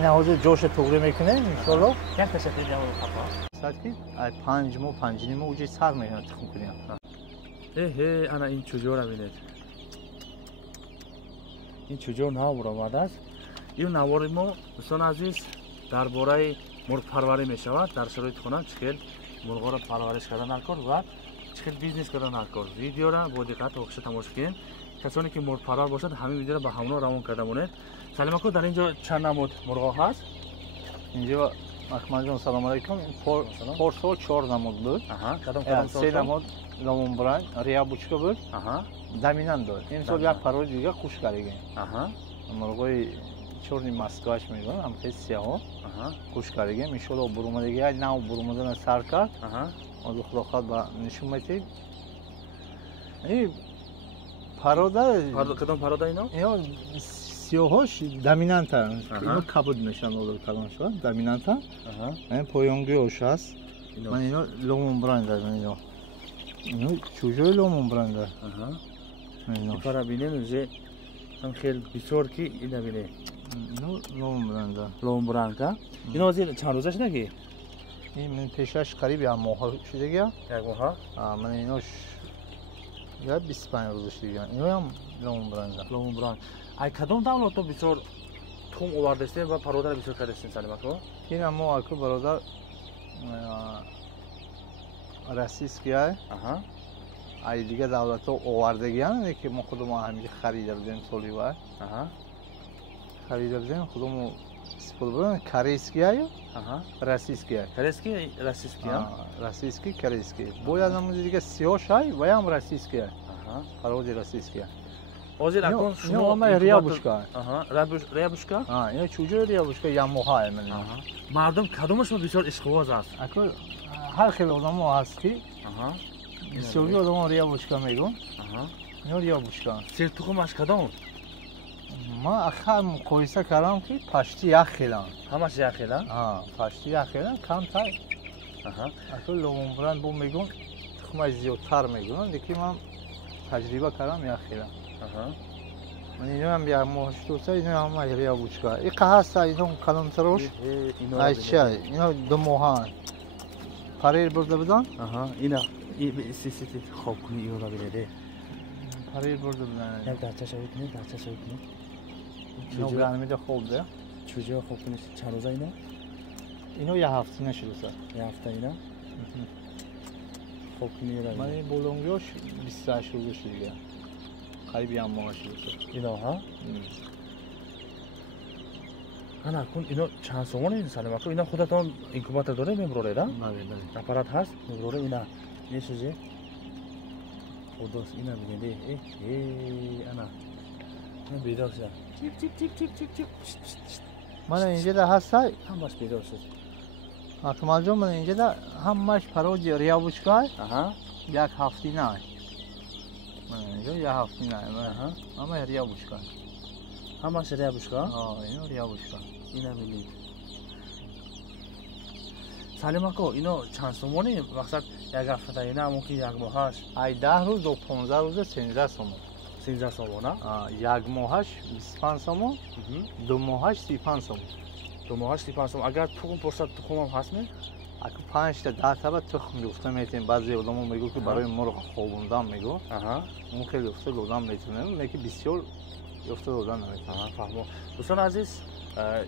اینا حاضر جوش توغری میکنه انشالله یک تشکر دیگه پاپا ساعتی 5 ماه 5 نیم اوجی سر میکنه تخم کنیم انا این چجور ببینید این چجور نوار آمده است این نوار ما دوستان عزیز درباره مرغ پروری می شود در شرایط خانه چقدر مرغ را پرورش کردن نکرد و چقدر بیزنس کردن نکرد ویدیو را با دقت و خوش تماشا کنید کسانی که مرغ پرور باشد همین ویدیو را به همون روان کرده مونید سلام علیکم در اینجا چند نمود مرغ هست اینجا احمد جان سلام علیکم پورسو 4 نمود بود کدام 3 نمود لامون برای ریا بوچکا بود زمینان داد امسال یک پرور دیگه خوش کردیم مرغای چورنی مسکوش میگن هم خیلی سیاه خوش کردیم ان شاء الله برومدگی نو برومدن سر کرد از خدا با نشون میدید این کدام پرودا اینا سیاهاش دامینانت اینو کبود میشن اول کلان شد دامینانت این پویونگی اوش هست من اینو لومون برند اینو چوجوی لومون برند این پرا بینه نوزه هم خیلی بسیار کی اینا بینه لومون برند اینو از چند روزش نگی این من پیشش قریب یک ماه شده گیا یک ماه من اینوش یا 25 روزش دیگه اینو هم لومون برند ای کدام دولت تو بسیار توم آوردستین و پرودر بسیار کردستین سلام علیکم این هم اکو برادر راسیسکیه ای دیگه دولت ها آوردگیان که ما خودمون همیشه خریده بودیم سالی باید خریده بودیم خودمون سپول بودیم کریسکیه راسیسکیه راسیسکی کریسکی باید هم دیگه سیاش های و هم راسیسکیه پرودی راسیسکیه اوزیر اکن شما ما ریابوشکا ریابوشکا اینو چوجو ریابوشکا یا موها من مردم کدومش بسیار عشق‌ورز است اکو هر خیلی آدم هست که بسیاری آدم ریابوشکا میگن اینو ریابوشکا سر تخمش کدام ما آخر مقایسه کردم که پشتی یک خیلان همش یک خیلان پشتی یک خیلان کم تر اکو لومون برند بو میگن تخمش زیادتر میگن دیگه من تجربه کردم یک خیلان من اینو هم بیار موشتوسه اینو هم مایریا بوچکا این که هست اینو کلانتروش ایچه اینو دو موهان پریر برده بدن اینا سی خوب کنی اینو را بیرده پریر برده بدن یک درچه شوید کنی اینو گرمیده خوب ده چوجه خوب کنی چند روزه اینا اینو یه هفته نشده سر یه هفته اینا خوب کنی من این بولونگیوش 28 روزش دیگه قریبی هم ماهش شده اینا انا کن اینو چند سومونه این سلام علیکم اینا خودتون اینکوباتور داره میبروره دا بله اپارات هست میبروره اینا یه چیزی خودش اینا ببینید انا من بیدار شدم چیپ من اینجا ده هست هم باش بیدار شد اکمال جان من اینجا ده همش پروژه ریابوشکا یک هفته نه من اینجا یک هفته نه همه ریابوشکا همش ریابوشکا اینو ریابوشکا اینا ببینید سلام علیکم اینو چند سومونه مقصد یک هفته اینا ممکن یک ماهش ای 10 روز و 15 روز 13 سومون 13 سومونه یک ماهش 25 سومون دو ماهش 35 سومون دو ماهش 35 سومون اگر تخم پرسد تخم هم هست می اگه 5 تا 10 تا تخم گفته میتین بعضی علما میگو که برای مرغ خوابوندن میگو اون خیلی گفته دادن میتونه میگه بسیار گفته دادن نمیتونه فهمو دوستان عزیز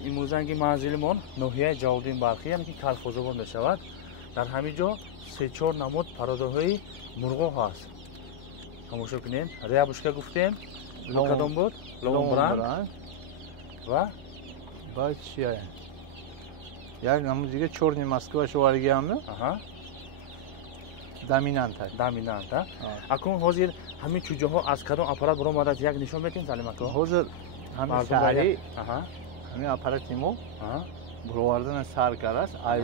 این موزنگی منزلمون ناحیه جوالدین بلخی یعنی که کلفوزوان میشود در همین جا 3-4 نمود پروده‌های مرغ هست تماشا کنین ریابوشکا گفتیم کدام بود لومون برند و بعد چیه یک نمود دیگه چورنی مسکوش وارگی همه دامینانت اکنون حاضر همین چوجه ها از کدام اپارات برام مدت یک نشون بدین سلام علیکم حاضر همین شهری همین اپارات ایمو برو آوردن سر کرده ای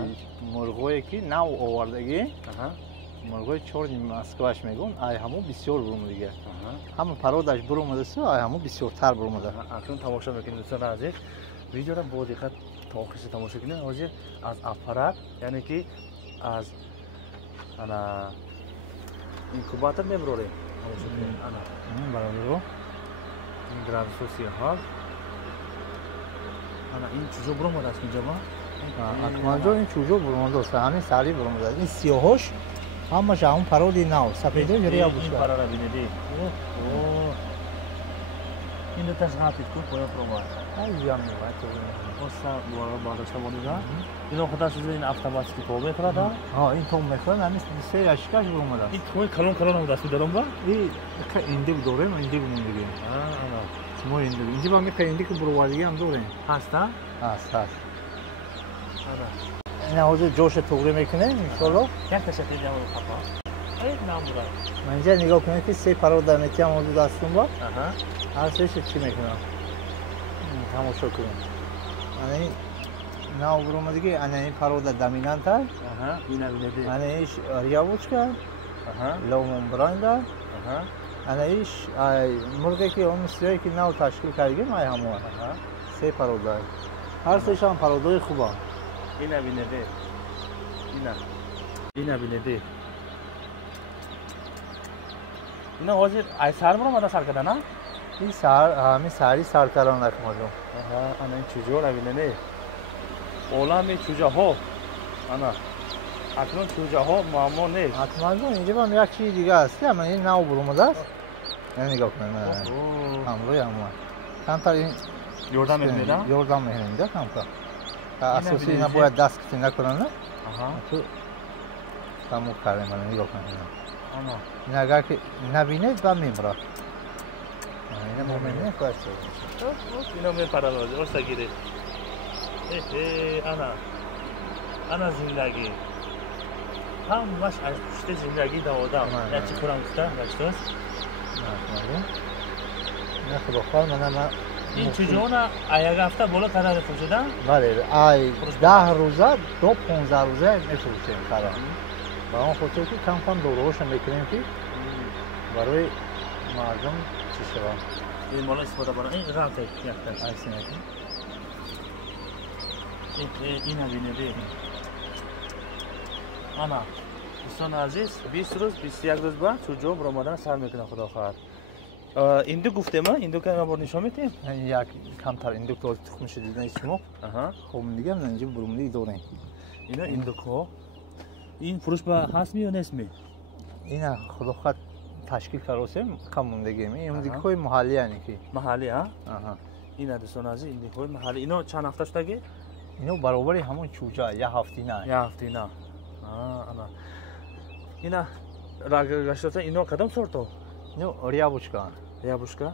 مرغوی که نو آوردگی مرغوی چورنی مسکوش میگن ای همو بسیار بروم دیگه همه پرودش بروم دسته ای همو بسیار تر بروم ده اکنون تماشا میکنید دوستان عزیز ویدیو را با دقت تا آخرش تماشا کنید حاضر از اپارات یعنی که از انا اینکوباتور میبروره تماشا کنید انا برای رو این گرانسوسی ها Ana این چوجو برو ما دست اینجا ما акмалҷон ин чӯҷо бурмадост ҳамин сари бурмадаст ин сиёҳош ҳамаш ҳамун пароди нав сафедо ҷария буша این پرا را بینیدی این دوتاش غافید کو پایا پروما айям мевад оса дуара бардошта бонида اینو خدا سوزه این автомат ки то мехӯрад ин том мехӯрад ҳамин се яшикаш бурмадаст این то калон калон даст дорам ба индик дорем индик мондигем ана мо индик инҷи ба меқа индик бурвадигиам дорем ҳаста ҳаст ана ин ҳозир ҷоша туғри мекунем иншоалло як ташаккул ҷамъ хапа ай намура манҷа нигоҳ кунед ки се парода метиҳам ҳозир дастум ба аҳа ҳар сеша чӣ мекунам тамошо кунем ани нав буромадиги анани парода доминанта аҳа ина бинеди аниш рябочка аҳа ломон бранда аҳа аниш мурге ки он сиёе ки нав ташкил кардигем ай ҳамон аҳа се парода ҳар сешам пародаи хуба ина бинеди ина бинеди ина ҳозир ай сар буромада сар кардана ин сар ҳамин сари саркарон акмалҷон аҳа ана ин чӯҷора бинеди олами чӯҷаҳо ана акнун чӯҷаҳо муаммо нест акмалҷон инҷа бам як чизи дига аст ки аман ин нав буромадааст нигоҳ кунем ҳамрои ҳамон камтар ин ёрдам мекунеда ёрдам мекунем инҷа камтар асоси ина бояд даст кити накунанда аҳа тамом кардем ана нигоҳ кунем ана ин агар ки набинед ба мемрад ина моментне кош ина мепарад оса гиред ана зиндагӣ ҳамаш аз пушти зиндагӣ да одам ячи пурам гуфта гаштост ина худохоҳ мана ин чӯҷоона як ҳафта боло каради фурӯшида бале ай 10 рӯза до 15 рӯза мефурӯшем кара ба он хотир ки кам дороҳоша мекунем ки барои мардум чӣ шавад ин мало истифода барам ин рамте якташ айсинакӣ ина бинеди ана дӯстони азиз 20 рӯз 21 рӯз баъд чӯҷо буромадан сар мекунам худохоҳ индук гуфтема индук бор нишон метем як камтар индук то тухм шидидаи шумо хоб дигам инҷа бурумдии дорем ина индукҳо ин фурӯш ба ҳастми ё нестми ина худохоҳ ташкил каросем камондагем индукҳои маҳаллияне ки маҳаллӣ ина дӯстони азиз индукҳои маҳаллӣ ино чанд ҳафта шудаги ино баробари ҳамон чӯҷа як ҳафтина ана ина рагаштоса ино кадом сорто ино рябушка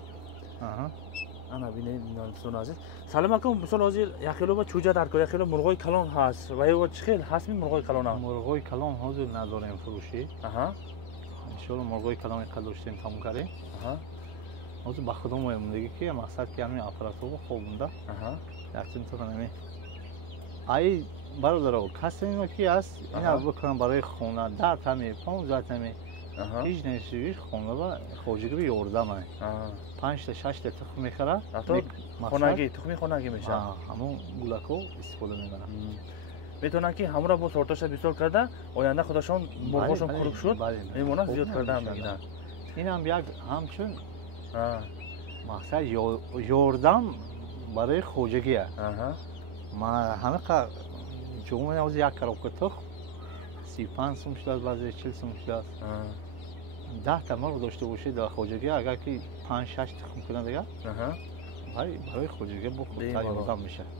ана бинед дӯстони азиз салом акум мисол ҳозир яхелоба чӯҷа дар кор яхело мурғои калон ҳаст ва ё чӣ хел ҳастми мурғои калона мурғои калон ҳозир надорем фурӯшӣ иншоалло мурғои калони қад доштем тамом кардем ҳозир ба худо моямондагӣ ки мақсад ки ҳамин аппаратҳо хоб монда якчун то нами ай бародаро касено ки аст ина бикунам барои хона 10 тами 15 тами ҳеҷ нешивиш хона ба хоҷигири ёрдамай 5 та 6 та тухм мехара хонагӣ тухми хонагӣ меша ҳамон гулакҳо истифода мебарам метавонанд ки ҳамора бо сортоша бисёр карда оянда худашон мурғошон хурк шуд мемонанд зиёд карда мегиранд инам як ҳамчун мақсад ёрдам барои хоҷагӣ ман ҳамақа ҷомон ҳозир як коробка тухм 35 сум шудааст баъзе 40 сум шудааст 10 та марғ дошта бошед дар хоҷагӣ агар ки 5-6 тухм кунад агар барои хоҷагӣ ёрдам мешавад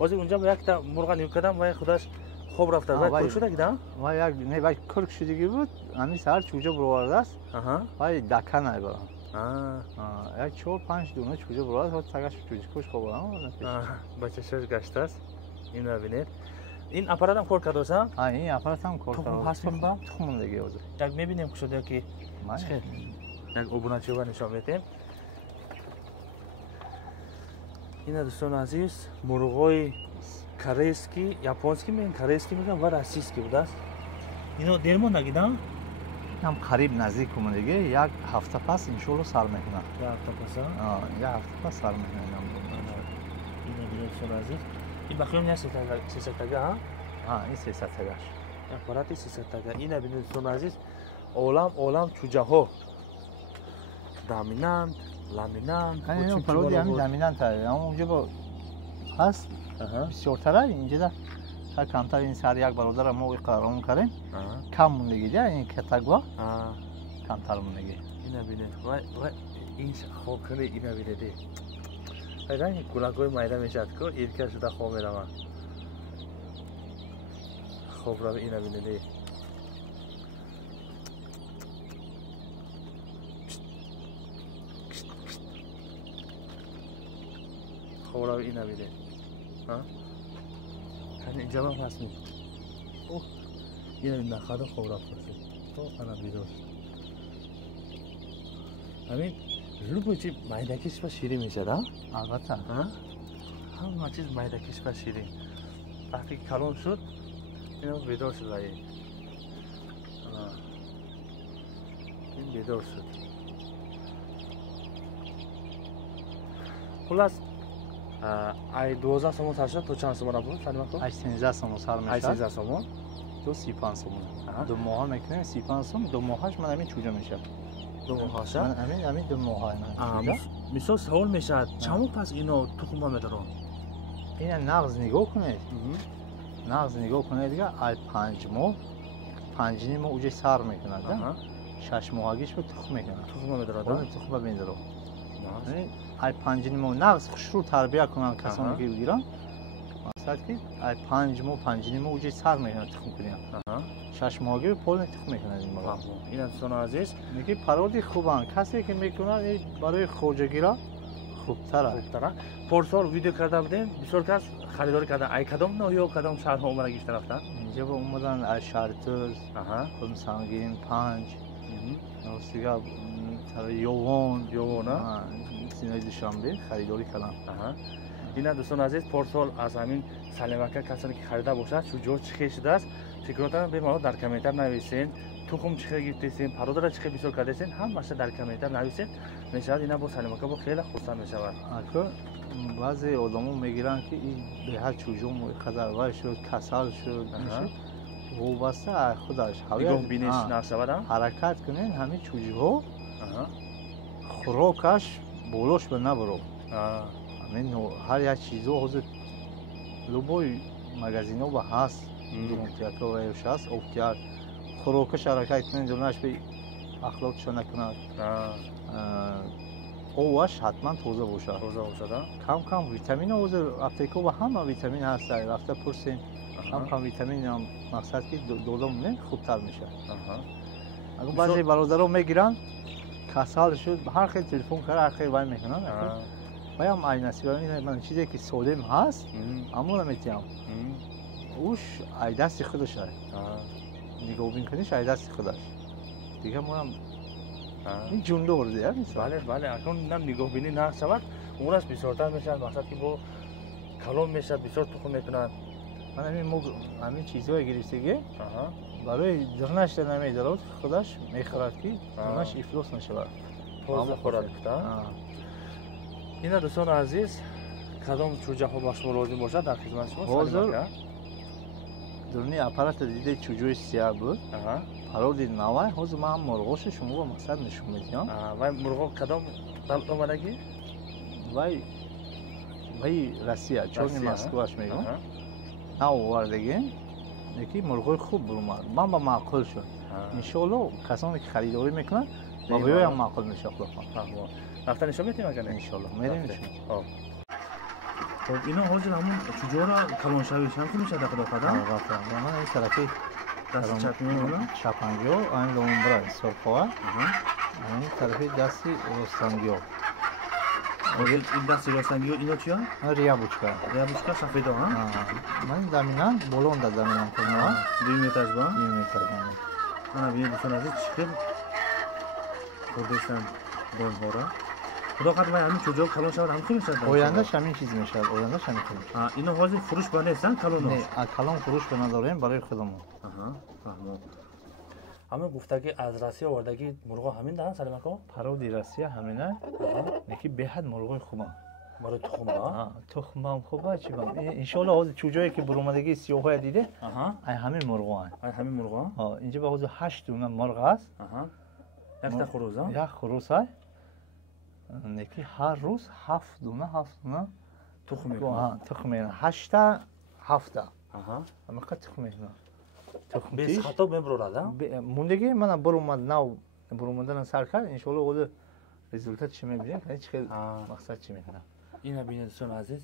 ҳозир унҷа ба якта мурға нигоҳ кардам вай худаш хоб рафта вай курк шудагида вай курк шудагӣ буд ҳамин сар чӯҷа буровардааст вай дака найбарам як 4-5 дуна чӯҷа буровард тагаш чӯҷикош хобарам бачашаш гаштааст ина бинед ин аппаратам кор кардоса ин аппаратам кор тухм мондагӣ ҳозир як мебинем шуд яки як обуначиҳоро нишон метем ина дӯстони азиз мурғои корейский японский мегӯям корейский мегӯям ва российский будааст ино дер мондагида ҳам қариб наздик омадагӣ як ҳафта пас иншоалло сар мекунам як ҳафта пас сар мекунам ина бинед дӯстони азиз ин бахиём не 300 тага ин 300 тагаш аппарати 300 тага ина бинед дӯстони азиз олам чӯҷаҳо доминант ламинант пароди ҳамин доминант онҷа бо هست بسیارتره اینجا تا کمتر این سر یک برادر ما قرار می‌کنیم کم موندگی دیگه این کتگوا کمتر موندگی اینا ببینید و این خوب کنه اینا ببینید این کلاگوی مایده میشد که ایرکر شده خوب میرم خوب رو اینا ببینید خوب رو اینا ببینید ها اینجا هم هست می اوه یه نخواهد خوب را پرسید تو انا بیدار همین لوبو چی مایدکیش با شیری میشه دا؟ البته همه چیز مایدکیش با شیری وقتی کلون شد اینو بیدار شد رایی این بیدار شد خلاص ای 12 سومون سر شد تو چند سومون را بود؟ سلیم اکو؟ ای 13 سومون سر میشد ای 13 سومون؟ تو 35 سومون 2 ماه میکنیم 35 سوم 2 ماهش من همین چوجا میشه 2 ماهش؟ من همین 2 ماه من مثلا سوال میشه چمو پس اینو تخم میدارن؟ این نغز نگاه کنید نغز نگاه کنید دیگه ای 5 ماه 5 نیم اوجه سر میکنه 6 ماهگیش به تخم میکنه تخم میداره تخم میداره ای 5 نیم نغز خوش رو تربیت کنن کسانی که بگیرن مثلا که ای 5 نیم اوجه سر میکنه تخم کنن 6 ماهگی پول تخم میکنه این موقع این دوستان عزیز میگه پرودی خوبن کسی که میکنن برای خوجگیرا خوبتره پارسال ویدیو کرده بودیم بسیار کس خریداری کردن ای کدام نوع یا کدام شهر ها اومدن گشته رفتن اینجا با اومدن از شهرتوز خودم سنگین 5 نوستیگا یوون سینای دوشنبه خریداری کردن این دوستان عزیز پارسال از همین سلیمکه کسانی که خریده باشد شجاع چی شده است فکراتاً به ما در کامنتر نویسین تخم چی گرفتین پرودر چی بسیار کردین همش در کامنتر نویسین میشود اینا با سلیمکه با خیلی خوشحال میشود بعضی آدما میگیرن که این به هر چوجوم قدر شد کسل شد میشه وابسته خودش نگاه بینش نشود حرکت کنین همین چوجوها خوراکش بولوش به نبرو همین هر یک چیزو حاضر لوبوی مغازینو با هست دومتیاکا و ایوش هست افتیار خوراکش حرکت کنین دونش به اخلاقشو نکند اوش حتما تازه باشه کم کم ویتامین حاضر افتیکو و همه ویتامین هست رفته پرسین کم ویتامین هم مقصد که دولمونه خوبتر میشه اگه بعضی برادرها میگیرن کسل شد هر خیلی تلفن کرده هر خیلی وای میکنن بایم ای نصیب من چیزی که سالم هست اما نمیتونم اوش ای دست خودشه نگاه بین کنیش ای دست خودش دیگه ما هم این جونده ورده بله اکنون نم نگاه بینی نه شود اونش بسیارتر میشه مقصد که با کلون میشه بسیار تخم میتونن من همین چیزهای گرفتگی برای درنش نمیدارد خودش میخورد که درنش افلاس نشود پوزه خورد اینا دوستان عزیز کدام چوجه ها با شما لازم باشد در خدمت شما حاضر درنی اپارات دیده چوجوی سیاه بود پرودی نوای حاضر من هم مرغوش شما با مقصد نشون میدیم وای مرغ کدام دلت آمدگی؟ وای رسیه چون مسکوش میگم نه آوردگی یکی مرغ خوب برومد من با معقول شد انشالله کسانی که خریداری میکنن با بیای هم معقول میشه رفتن نشون میتیم اگر انشالله میریم نشون خب اینا حاضر همون چجور را کلان شویش هم که میشه در خدا قدم؟ من این طرفی دست چپ میمونه؟ چپنگی ها این لومن برای سرخواه این طرفی دستی رستنگی ها این دستی رستنگی ها اینا چی ها؟ ریا بوچکا سفید ها؟ من دمینم بلون در دمینم کنم ها 2 مترش با؟ 2 متر من بینید بسان از این چکل خوردستن دون ها را خدا قدر من همین چجور کلان شود هم که میشد؟ آیندهش همین چیز میشد آیندهش همین کنم اینا حاضر فروش با نیستن کلان ها؟ نه کلان فروش به نداریم برای خودمون فهمون همه گفته که از رسیه آوردگی مرغا همین دارن سلیمکا؟ پرودی رسیه همینه یکی به حد مرغای خوبه برای تخم ها؟ تخم هم خوبه چی بام انشالله حاضر چوجایی که برومدگی سیاهی دیده این همین مرغا این همین مرغا؟ اینجا به حاضر 8 دونه مرغ هست یک تا خروز ها؟ یک خروز های یکی هر روز 7 دونه تخم میکنه تخم میکنه 8 تا 7 تا آها اما که تخم میکنه تخم بیس خطا ببرورادا موندگی من برومد نو برومدن سر کرد ان شاء الله خود رزولت چی میبینیم هیچ خیلی مقصد چی میکنه اینا ببینید دوستان عزیز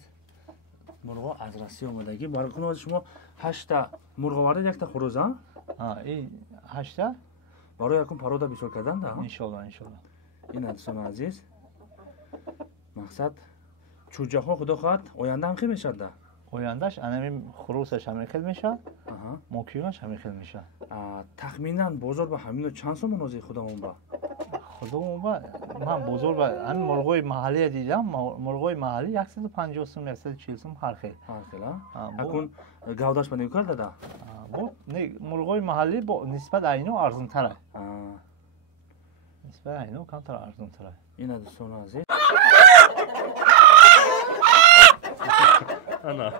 مرغ از راستی اومدگی برای کنه شما 8 تا مرغ وارد یک تا خروز ها این 8 تا برای یکم پرودا بسیار کردن ده ان شاء الله این دوستان عزیز مقصد چوجه ها خدا خواهد آینده هم خیلی میشه ده آیندهش انمی خروسش هم خیلی میشه موکیونش هم خیلی میشه تخمینا بازار به همین چند سوم منازی خودمون با من بزرگ همین مرغای محلی دیدم مرغای محلی 150 سوم 140 سوم هر خیلی اکن گاوداش بنی کرده ده نه مرغای محلی با نسبت اینو ارزون تره نسبت اینو کمتر ارزون تره این دوستان عزیز انا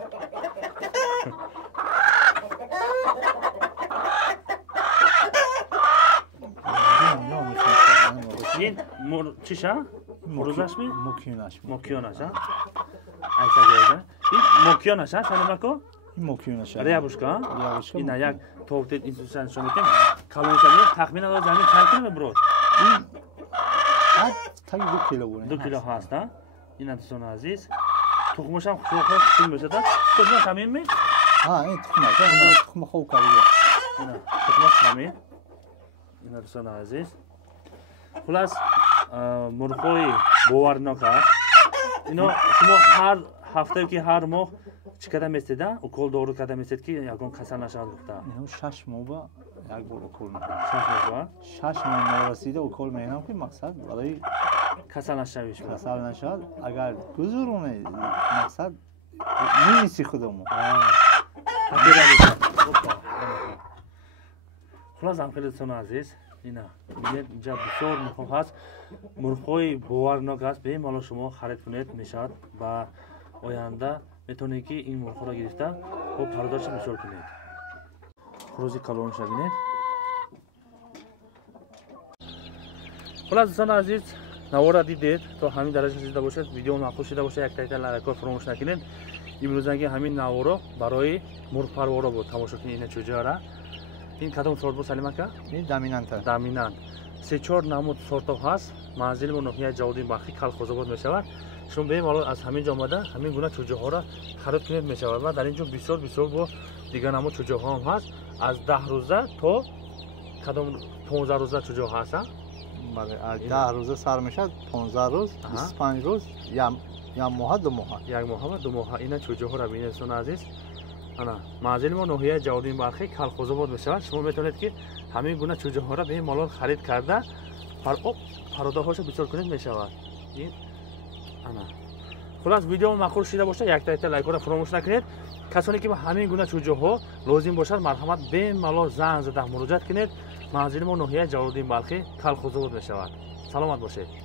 این چیشه؟ روزش می؟ موکیونش ها؟ ایسا گویده این موکیونش ها؟ سلام کو؟ این موکیونش ها ریابوشکا؟ این یک توفتید این سوشن شما میتیم کلونش هم تخمین دار زمین چند کیلو برود؟ این تایی 2 کیلو بود 2 کیلو هست ها؟ این دوستان عزیز تخمش هم خوب خوب میشه تا تخمش همین می؟ این تخم خوب کردی اینا تخمش همین این دوستان عزیز خلاص مرغای باورناک است اینا شما هر هفته که هر ماه چی کدام میستید اوکول دورو کدام میستید که یکون کسل نشود گفته اینو 6 ماه با یک بار اوکول میکنم 6 ماه ماه رسیده اوکول میکنم که مقصد برای کسل نشویش کسل نشود اگر گذرونه مقصد نیستی خودمون خلاص هم خیلی دوستان عزیز اینا اینجا بسیار مهم هست مرغای باورناک است به مالا شما خرید کنید میشد و آینده میتونید که این مرغ را گرفته و پرداش بسیار کنید روزی کلون شدید خلاص دوستان عزیز نوارا دیدید تا همین درجه رسیده باشد ویدیو معقول شده باشه یک تایید لایک فراموش نکنید امروز همین نوارا برای مرغ پرورا بود تماشا کنید این چوجه را این کدام سورت بود سلیم اکا؟ این دامینانت 3-4 نمود سورت هست منزل و ناحیه جوادین بخی کلخوزآباد میشود شما بریم حالا از همین جا آمده همین گونه چوجه ها را خرید کنید میشود و در اینجا بسیار با دیگر نمود چوجه ها هم هست از 10 روزه تا کدام 15 روزه چوجه ها هست بله از 10 روزه سر میشه 15 روز 25 روز یا ماه 2 ماه یک ماه و 2 ماه اینا چوجه ها را ببینید دوستان عزیز انا منزل ما ناحیه جوادین بخی کلخوزآباد میشود شما میتونید که همین گونه چوجه ها را به مالان خرید کرده پرودا هاشو بسیار کنید میشود این انا خلاص ویدیو معقول شده باشه یک تا لایک را فراموش نکنید کسانی که با همین گونه چوجه ها لازم باشد مرحمت به مالان زنگ زده مراجعه کنید منزل ما ناحیه جوادین بخی کلخوزآباد میشود سلامت باشید